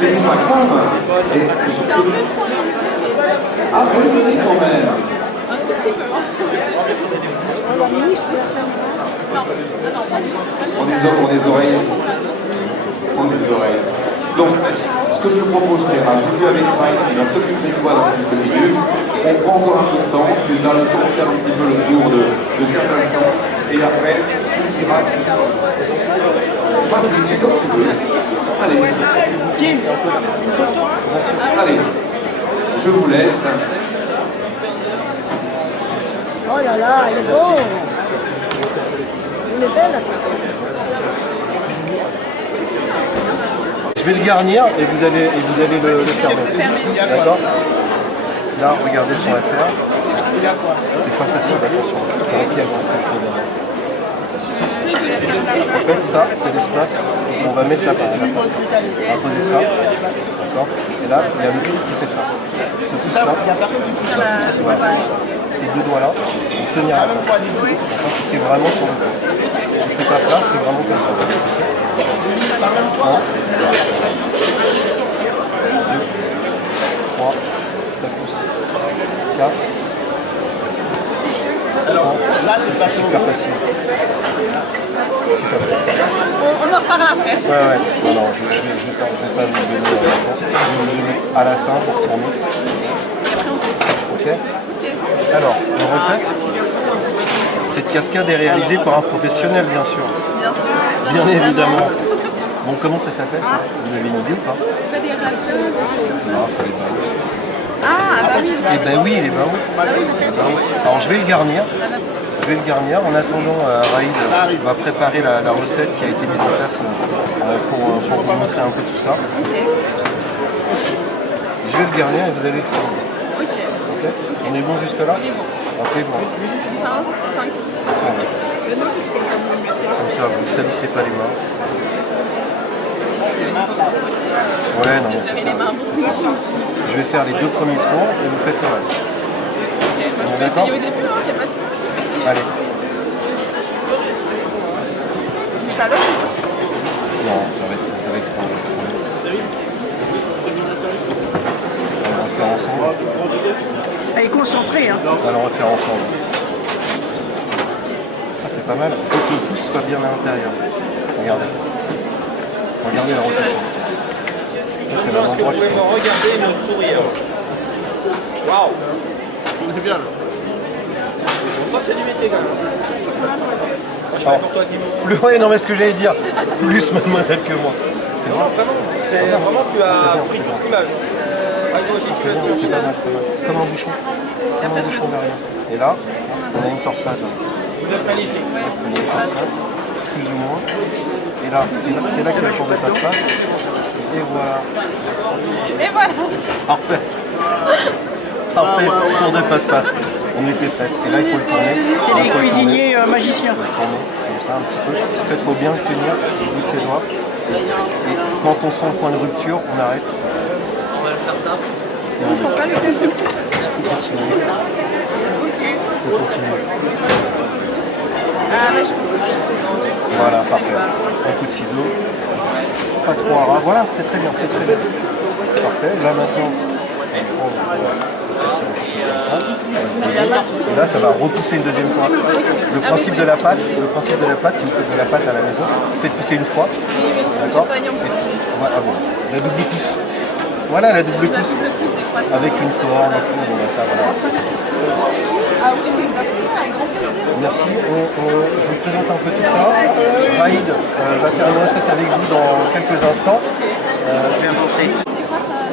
Mais c'est pas grave. Et ah, vous le venez quand même. Un tout petit peu. On les oreilles. On les oreilles. Donc, ce que je propose, Cléra, j'ai vu avec Frank qui va s'occuper de toi dans quelques minutes. On prend encore un peu de temps, tu as le temps de faire un petit peu le tour de certains stands. Et après, tu me diras. Vas-y, fais comme tu veux. Allez. Allez. Je vous laisse. Oh là là, elle est beau. Elle est belle. Je vais le garnir et vous allez le fermer. D'accord? Là, regardez sur FR. C'est pas facile, attention. C'est un piège ce que je fais dedans. En fait, ça, c'est l'espace où on va mettre la pâte. On va poser ça. D'accord? Et là, il y a le pouce qui fait ça. Ce pouce-là, voilà. Ces deux doigts-là, vont tenir la pâte. C'est vraiment sur le dos. Si c'est pas plat, c'est vraiment comme ça. 1, 2, 3, ça pousse. 4. Alors là, c'est super facile. Super facile. On en reparle après. Ouais. Non, je vais pas vous le donner à la fin. Je vais vous le donner à la fin pour tourner. Ok. Alors, on refait. Cette cascade est réalisée par un professionnel, bien sûr. Bien évidemment. Bon, comment ça s'appelle ça? Vous avez une idée ou pas? C'est pas des radios, des choses comme ça? Non, c'est les baos. Ah, bah oui. Eh ben oui, les baos. Alors je vais le garnir. En attendant, Raïd va préparer la recette qui a été mise en place pour vous montrer un peu tout ça. Ok. Je vais le garnir et vous allez le faire. Ok. Ok. On est bon jusque là? On est bon. Ok, bon. 15, 5, 6. Attendez. Comme ça, vous ne salissez pas les mains. Ouais, non, c'est ça. Je vais faire les 2 premiers tours et vous faites le reste. Ok, moi je peux essayer au début, il n'y a pas de souci. Allez. Mais pas l'autre? Non, ça va être trop. On va le faire ensemble. Elle est concentrée, hein. On va le refaire ensemble. Ah, c'est pas mal. Il faut que le pouce soit bien à l'intérieur. Regardez. Regardez la rotation. C'est l'avant-droit qui fait. Regardez le sourire. Waouh! On est bien là. Ça, c'est du métier quand même. Moi, je suis pour toi, Guillaume. Plus, ouais, non, mais ce que j'allais dire, plus mademoiselle que moi. Non, vraiment, vraiment, tu as pris toute l'image. Ah, toi aussi, tu as C'est pas mal, pas mal. Comme un bouchon. Comme un bouchon derrière. Et là, on a une torsade. Vous êtes magnifique. On a une torsade, plus ou moins. Et là, c'est là qu'il y a le tour de passe-passe. Et voilà. Et voilà. Parfait. Parfait, tour de passe-passe. On était presque. Et là, il faut le tourner. C'est des cuisiniers magiciens. Il faut le tourner comme ça un petit peu. En fait, il faut bien le tenir au bout de ses doigts. Et quand on sent le point de rupture, on arrête. On va faire ça. Si on sent pas le début. Il faut continuer. Il faut continuer. Ah là je pense que c'est Voilà, parfait. Un coup de ciseau. Pas trop à ras. Voilà, c'est très bien, c'est très bien. Parfait. Là maintenant, on va et là, ça va repousser une deuxième fois. Le principe de la pâte, si vous faites de la pâte à la maison, vous faites pousser une fois. D'accord. Voilà, bon. La double pousse. Voilà la double pousse. Avec une corne et tout, bon, ben ça, voilà. Ah oui, mais merci, avec grand plaisir. Merci. Je vous présente un peu tout ça. Raïd va faire une recette avec vous dans quelques instants.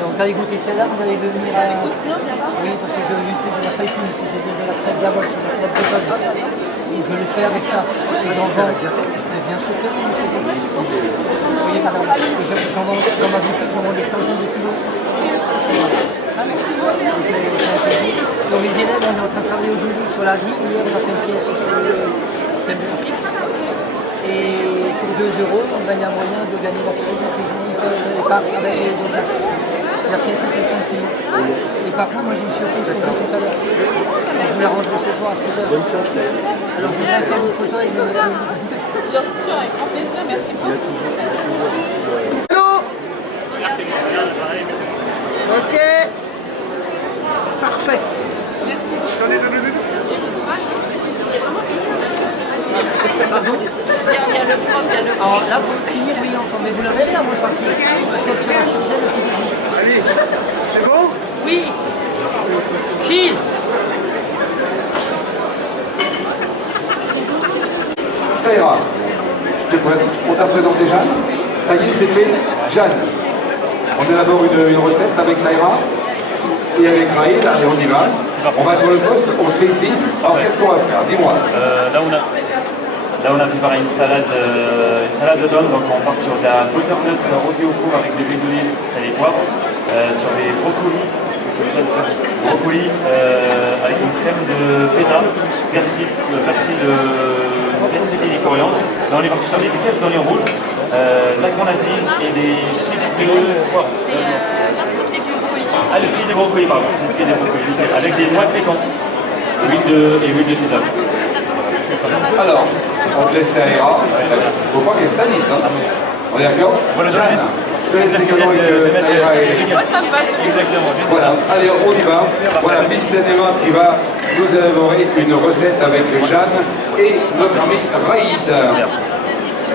Donc vous allez goûter celle-là, vous allez devenir... Oui, parce que je j'utilise de la faïtine, c'est-à-dire de la crêpe d'avoine, sur la crêpe de pomme. Et je le fais avec ça. Et j'en vends. Bien sûr que oui, monsieur. Vous voyez, madame, j'en vends dans ma boutique, j'en vends des centaines de kilos. Ah, merci beaucoup. Donc les élèves, on est en train de travailler aujourd'hui sur l'Asie. Hier, on a fait une pièce sur le thème de l'Afrique. Et pour 2 euros, on gagne un moyen de gagner la pièce. Donc les gens ils partent avec la pièce était 100 kg. Et par contre, moi je me suis occupé tout à l'heure. Je vous la rangerai ce soir à 6 heures. Alors je vais faire une photo avec le Bien sûr, avec grand plaisir, merci beaucoup. Hello. Ok. Parfait. Il y a le prof, il y a le prof. Alors là, pour finir, oui, encore. Mais vous l'avez là, votre partie. Parce qu'elle sera sur scène tout de suite. Allez. C'est bon? Oui. Cheese. Taïra, on t'a présenté Jeanne. Ça y est, c'est fait. Jeanne, on élabore une recette avec Taïra et avec Raïl. Allez, on y va. On va sur le poste, on se fait ici. Alors, qu'est-ce qu'on va faire? Dis-moi. Là, on a préparé une salade de dôme, donc on part sur de la butternut rôtie au four avec des huiles d'olive, sel et poivre, sur des brocolis, avec une crème de feta, persil et coriandre. Là, on est parti sur des piquettes d'oignons rouges, de la grenadine et des chips de poivre. C'est des brocolis. Ah, le pied des brocolis, pardon, c'est le pied des brocolis, avec des noix de pécan et huile de sésame. Alors, on te laisse Taïra. Faut pas qu'elle salisse. Hein. On est d'accord? Voilà, Jeanne, je te laisse également avec Taïra et... Moi, ça me va, je Exactement, juste Voilà, ça. allez, on y va. Voilà, Miss Seine-et-Marne qui va nous élaborer une recette avec Jeanne et notre ami Raïd.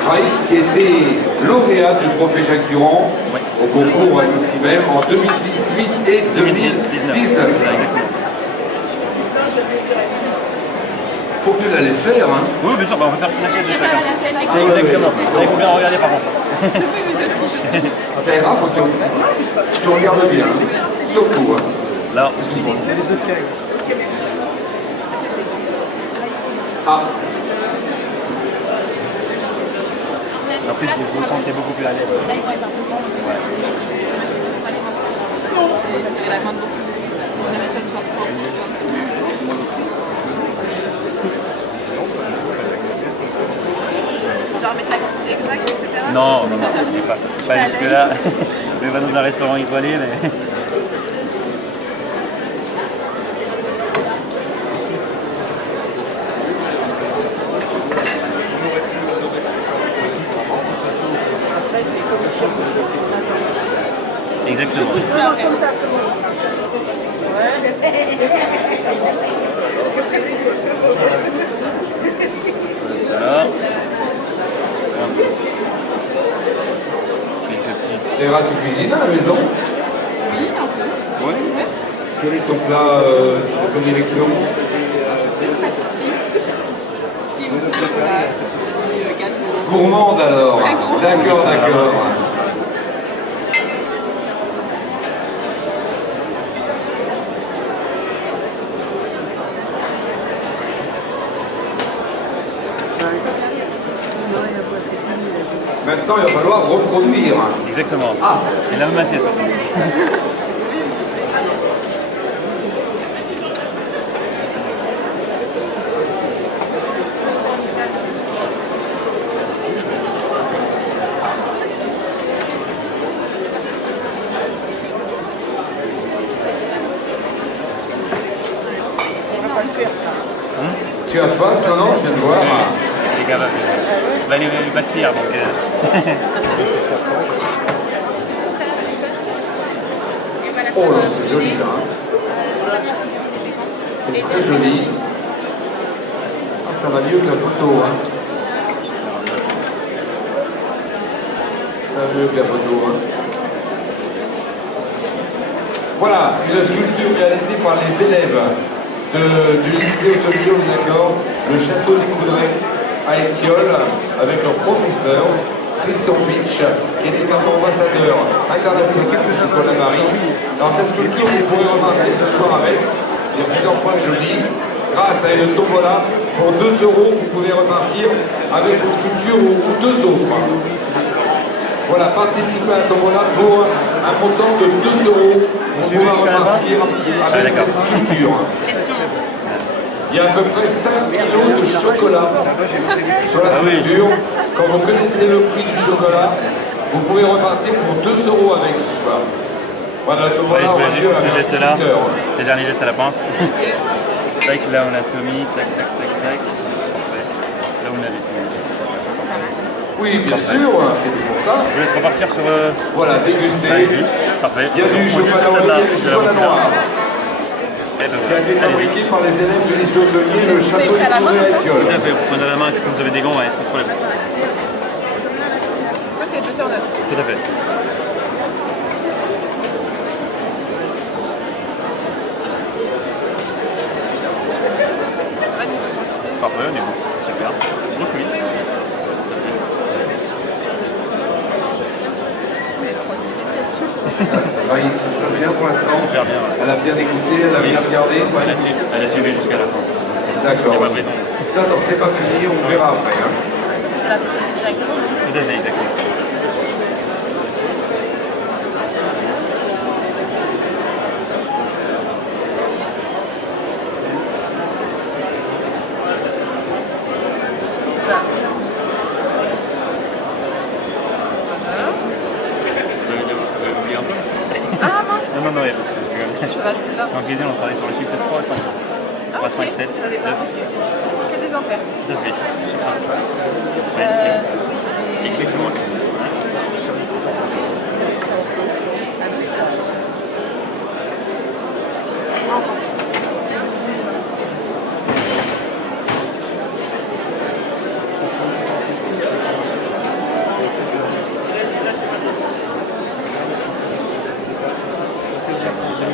Raïd qui était lauréat du trophée Jacques Durand au concours ici même en 2018 et 2019. Faut que tu la laisses faire, hein. Oui, bien sûr, on va faire une assiette de sais pas, chacun. la scène. C'est exactement. Il faut bien regarder par contre. Oui, mais je suis. Taïra, faut que tu regardes bien. Sauf tout, hein. Là, Ah, en plus, vous vous sentez beaucoup plus à l'aise. Là, ils vont être un peu bons. C'est la main de beaucoup. Je vais mettre ça sur le genre mettre la quantité exacte, etc. Non, pas jusque-là. On est pas dans un restaurant étoilé, mais... Exactement. Voilà. Quelques petites... Taïra, tu cuisines à la maison? Oui, un peu. Ouais. Quel est ton plat de prédilection? Plus pâtisserie. Tout ce qui est mousse au chocolat, gâteau. Gourmande alors. Très gourmande. D'accord, d'accord. Maintenant, il va falloir reproduire. Exactement. Ah. Et la même assiette surtout. On va pas le faire, ça. Tu as soif? Non, non, je viens de voir. Les gars, va les bâtir, donc... Oh là, c'est joli là. Hein. C'est très joli. Ah, ça va mieux que la photo. Hein. Ça va mieux que la photo. Hein. Voilà, une sculpture réalisée par les élèves du lycée Autonomie de Nacor, le château des Coudray à Étiole, avec leur professeur, Christian Beach, qui était un ambassadeur international de Chocolat Marie. Dans cette sculpture, vous pourrez repartir ce soir avec. J'ai plusieurs fois que je le dis. Grâce à une tombola, pour 2 €, vous pouvez repartir avec cette sculpture ou 2 autres. Voilà, participez à la tombola pour un montant de 2 €. On pourra repartir avec cette sculpture. Il y a à peu près 5 kilos de chocolat sur la sculpture. Quand vous connaissez le prix du chocolat, vous pouvez repartir pour 2 € avec ce soir. Voilà, Ouais, tombola je aura voulais lieu juste à ce geste-là, 18 h. c'est le dernier geste à la pince. Tac, là on a Tommy, tac, tac, tac, tac. Parfait. Là on a les Oui, bien sûr, c'est pour ça. Je vous laisse repartir sur... Voilà, déguster. Allez-y, parfait. Il y a du chocolat au lait, du chocolat noir. Eh ben Qui a été voilà, allez-y. fabriqué par les élèves du lycée hôtelier, le Vous château avez pris à la main, de comme ça Étiole. Tout à fait, vous prenez à la main, c'est comme vous avez des gants, ouais, pas de problème. Ça, c'est le butternut. Tout à fait. Pas de niveau quantité. Parfait, on est bon. Super. Donc oui. Ça va être trop de questions. Raïd, ça se passe bien pour l'instant. Super bien, ouais. Elle a bien écouté, elle a bien regardé. Elle a suivi jusqu'à la fin. D'accord. Il n'y a pas de raison. Attends, c'est pas fini, on verra après. Hein. C'était la prochaine directement. Tout à fait, exactement. Voilà. Vous avez oublié un peu parce que... Ah mince. Non, non, il y a pas de souci. Je rajoute là. En cuisine, on travaille sur le chiffre 3 et 5. 3, 5, 7, Je savais pas. 9. Que des impairs. Tout à fait. C'est super. C'est Exactement.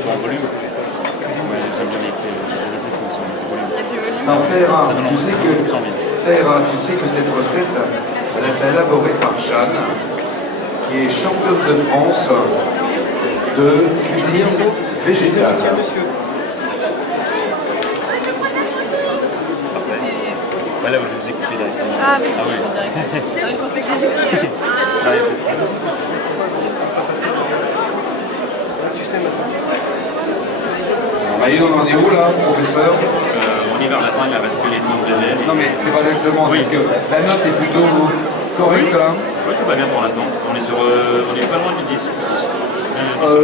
En volume. Ouais, j'aime bien les assiettes qui sont en volume. Il y a du volume. Alors Taïra, Ça donne tu envie. sais que, Sans vide. Taïra, tu sais que cette recette, elle est élaborée par Jeanne, qui est championne de France de cuisine végétale. C'était... Ouais, là où je vous ai couché directement. Ah oui, Ah oui. direct. Non, je pensais que j'avais... Là, il y a pas de souci. Raïd, on en est où là, professeur? On y va à la fin, il a basculé le nombre d'élèves. Non mais c'est pas ça que je demande, Oui. parce que la note est plutôt correcte. Hein. Oui, tout va bien pour l'instant. On est sur, on est pas loin du 10, je pense.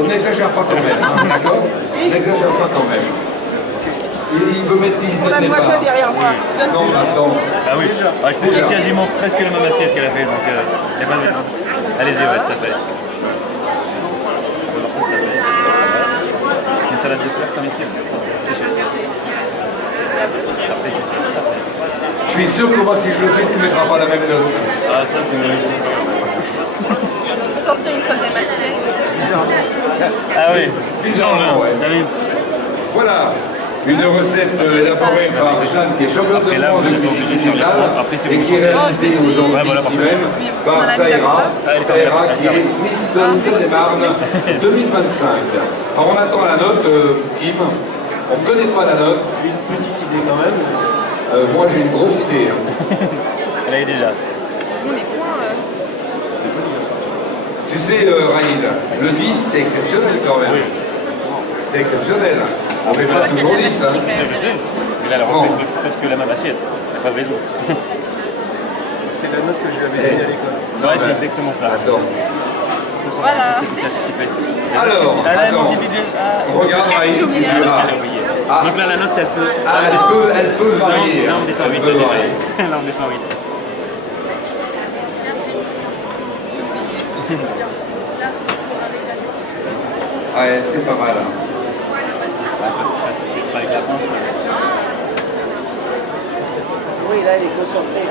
N'exagère pas quand même, hein, d'accord? N'exagère pas quand même. Il veut mettre 10 de La départ. moitié derrière moi. Non, attends. Ah oui, ah, je pense que c'est quasiment presque la même assiette qu'elle a fait, donc il n'y a pas de raison. Allez-y, ouais, tout à fait. C'est une salade de fleurs comme ici, séchée. Après, c'est Je suis sûr que moi, si je le fais, tu ne mettras pas la même note. Ah, ça, c'est une... On peut sortir une troisième assiette. Ah oui, change, hein. Ouais. Ah oui. Voilà, une recette élaborée par Jeanne, qui est championne de Après, là, France vous de êtes cuisine obligé de faire les végétale, trois. Après, c'est et vous qui est sentez. réalisée Ouais, aujourd'hui voilà, ici parfait. même Oui, on par a la Taïra, mise Taïra qui est Miss Seine-et-Marne 2025. Alors on attend la note, Kim. On ne connaît pas la note, j'ai une petite idée quand même. Moi j'ai une grosse idée. Hein. Elle a eu déjà. Bon, les points... Tu sais, Raïd, le 10 c'est exceptionnel quand même. Oui. C'est exceptionnel. On ne fait pas toujours 10. Hein. Ça, je sais. Mais là, elle a refait presque la même assiette. Il n'y a pas de raison. C'est la note que je lui avais donnée à l'école. Ouais, c'est exactement ça. Attends. Voilà. Alors, attends. Regarde Raïd si tu l'as. Ah. Donc là, la note, elle peut... Ah, elle peut varier. Là, on descend Elle 8. peut varier. Là, on descend 8. Ouais, c'est pas mal. Hein. C'est pas avec la France, mais... Oui, là, il est concentré.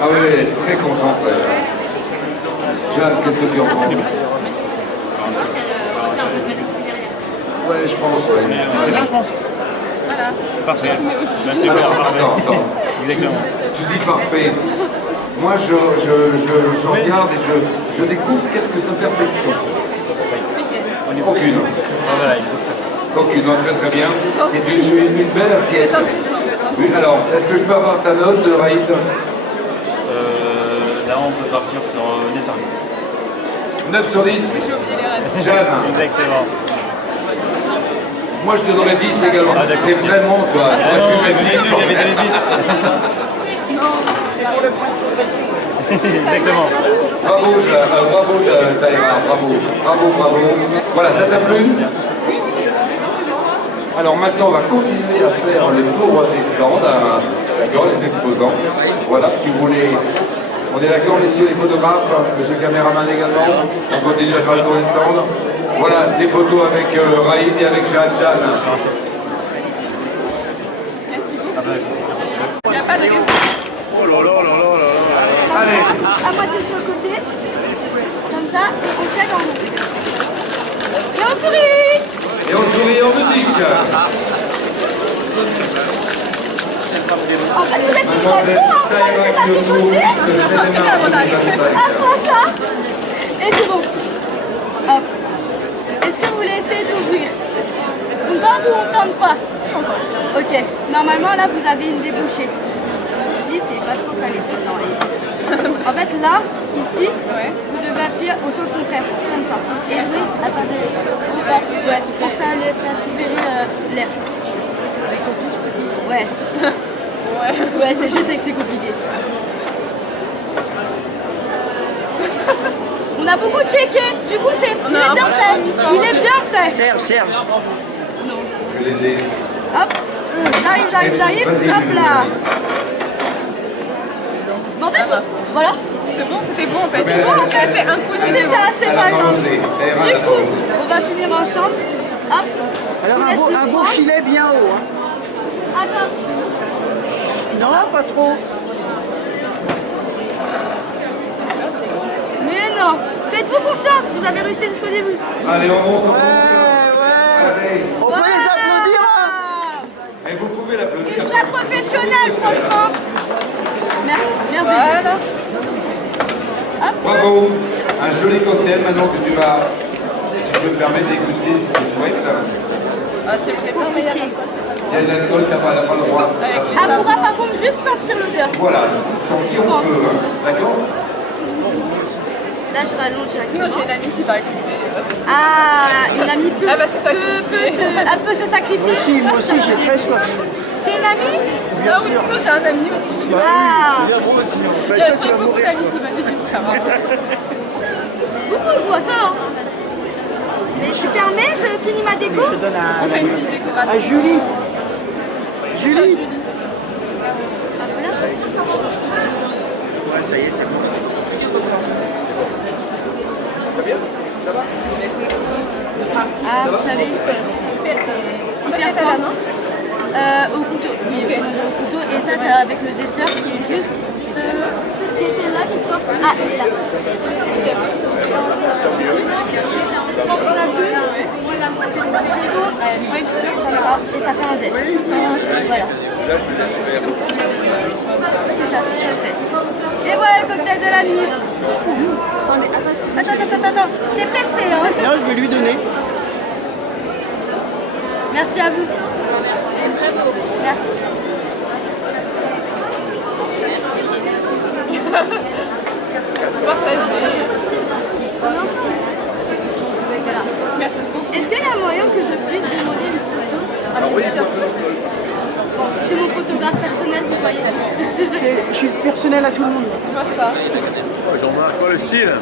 Ah oui, elle est très concentrée. Jeanne, qu'est-ce que tu en penses? Ouais, je pense, ouais. Là, je pense. Voilà. Parfait. Je mets au jus. Bah, super, Alors, parfait. attends. Exactement. Tu dis parfait. Moi, je regarde et je découvre quelques imperfections. Aucune. Ah, voilà, exactement. Aucune, non, très très bien. C'est une belle assiette. Oui, alors, est-ce que je peux avoir ta note, Raïd? Là, on peut partir sur 9 sur 10. 9 sur 10. J'ai oublié les rênes. Jeanne, Exactement. moi je te donnerais 10 également. Ah, d'accord. T'es vraiment, toi, Ah t'aurais non, pu mettre 10. j'avais donné 10. C'est pour le point de progression. Exactement. Bravo Taïra, bravo. Voilà, ça t'a plu? Alors maintenant, on va continuer à faire le tour des stands, d'accord, les exposants. Voilà, si vous voulez On est d'accord, messieurs les photographes, monsieur le caméraman également. On continue à faire le tour des stands. Voilà, des photos avec Raïd et avec Jeanne. Il n'y a pas de raison. Allez, À moitié sur le côté. Comme ça, et on tient en haut. Et on sourit. et on sourit en musique. En fait, vous êtes une grande tour, en fait, vous êtes à côté. À quoi ça? Et c'est bon. Hop. Est-ce que vous voulez essayer d'ouvrir? On tente ou on tente pas? Si on tente. Ok. Normalement, là, vous avez une débouchée. Ici, c'est pas trop calé. Non, en fait, là, ici, vous devez appuyer au sens contraire, comme ça. Et jouer afin de... Ouais, pour que ça fasse libérer l'air. Ouais. Ouais, je sais que c'est compliqué. On a beaucoup checké, du coup il est bien fait. Il est bien fait. Serre. Je vais l'aider. Hop, j'arrive, Vas-y, hop là. Bon, en fait, voilà. C'est bon, c'était bon en fait. C'est bon, en fait. C'est un coup de C'est ça, c'est Elle a pas grave. mangé. Du coup, on va finir ensemble. Hop. Alors Je laisse le un beau prendre. filet bien haut. Hein. Attends. Non, pas trop. Mais non, faites-vous confiance, vous avez réussi jusqu'au début. Allez, on monte. Ouais. Allez. On peut les applaudir. Hein. Et vous pouvez l'applaudir. Une vraie professionnelle, franchement. Merci, bienvenue. Voilà. Bravo. Un joli cocktail maintenant que tu vas, si je peux me permettre, déguster si tu le souhaites. Ah, j'aimerais bien, mais il y a pas. Il y a de l'alcool, tu n'as pas le droit. Elle pourra par contre juste sentir l'odeur. Voilà, sentir on peut, hein. D'accord? Là, je rallonge Sinon, directement. j'ai une amie qui va goûter. Ah, une amie peut, Ah bah, c'est sacrifié. elle peut se sacrifier. Moi aussi j'ai très soif. T'es une amie? Ah oui, sinon j'ai un ami aussi. Ah, J'ai Beaucoup d'amis qui veulent déguster. beaucoup, je vois ça. Hein. Mais tu permets, je finis ma déco? Je donne On fait une petite à décoration. Julie. Julie. Hop là. Ouais, ça y est, c'est bon. Ah, vous savez, hyper fort. Au couteau, oui, au couteau. Et ça, c'est avec le zesteur qui est juste... qui était là, qui porte. Ah, il est là. C'est le zesteur. On a vu, on l'a monté dans le couteau, comme ça, et ça fait un zeste. Voilà. C'est ça, tout à fait. Et voilà le cocktail de la Miss. Attends. T'es pressé, hein? Non, je vais lui donner. Merci à vous. Merci. Partagez. Voilà. Est-ce qu'il y a moyen que je puisse demander une photo à mon perso? Bon, c'est mon photographe personnel, vous voyez. Je suis personnel à tout le monde. Je vois ça. Jean-Marc, quoi le style?